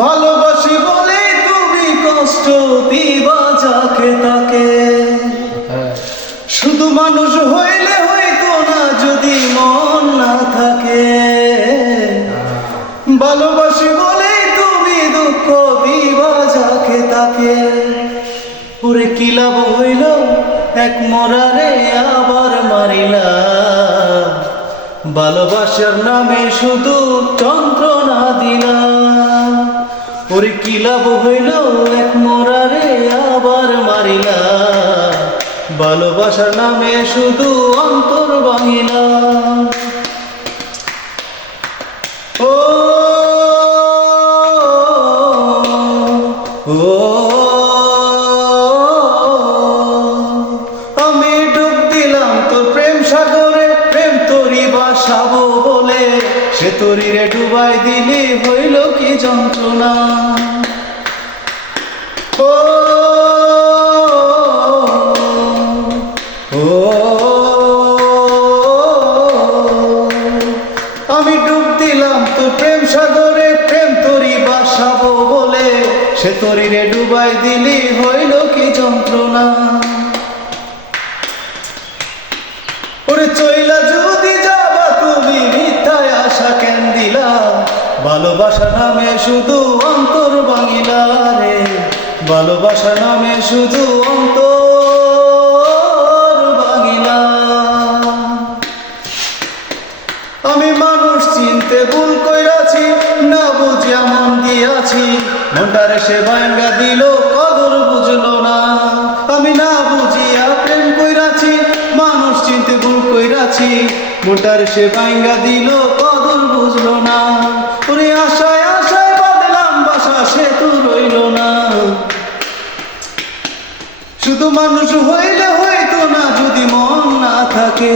ভালোবাসি বলে তুমি কষ্ট দিবা যাকে তাকে, শুধু মানুষ হইলে হইতো না যদি মন না থাকে। ভালোবাসি বলে তুমি দুঃখ দিবা যাকে তাকে, ওরে কি লাভ হইল এক মরারে আবার মারিলা, ভালোবাসার নামে শুধু যন্ত্রণা দিলা। ওরে কি লাভ হইল এক মরারে আবার মারিলা, ভালোবাসার নামে শুধু অন্তর ভাঙিলা। ও ও আমি ডুব দিলাম তোর প্রেম সাগরে, প্রেম তোরি বাসাবো বলে, সে তরিরে ডুবাই দিলি হইল কি যন্ত্রণা। ও ও আমি ডুব দিলাম তোর প্রেম সাগরে, প্রেম তোরি বাসাবো বলে, সে তরিরে ডুবাই দিলি হইল কি যন্ত্রণা। ওরে চইলা যদি যাবা তুমি মিথ্যায় আশা কেন দিলা, ভালোবাসা নামে শুধু অন্তর ভাঙিলা রে, ভালোবাসা নামে শুধু অন্তর ভাঙিলা। আমি মানুষ চিনতে ভুল কইরাছি, না বুঝিয়া মন দিয়াছি, মনটারে সে ভাঙ্গা দিল কদর বুঝলো না। আমি না বুঝিয়া প্রেম কইরাছি, মানুষ চিনতে ভুল কইরাছি, মনটারে সে ভাঙ্গা দিল কদর বুঝলো না। ওরে আশায় আশায় বাঁধলাম বাসা, সে তো রইল না। শুধু মানুষ হইলে হইতো না যদি মন না থাকে,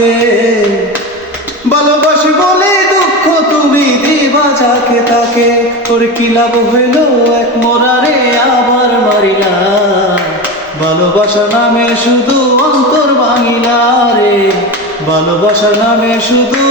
ভালোবাসি বলে দুঃখ তুমি দিবা যাকে তাকে। ওরে কি লাভ হইল এক মরারে আবার মারিলা, ভালোবাসা নামে শুধু অন্তর ভাঙিলা রে, ভালোবাসা নামে শুধু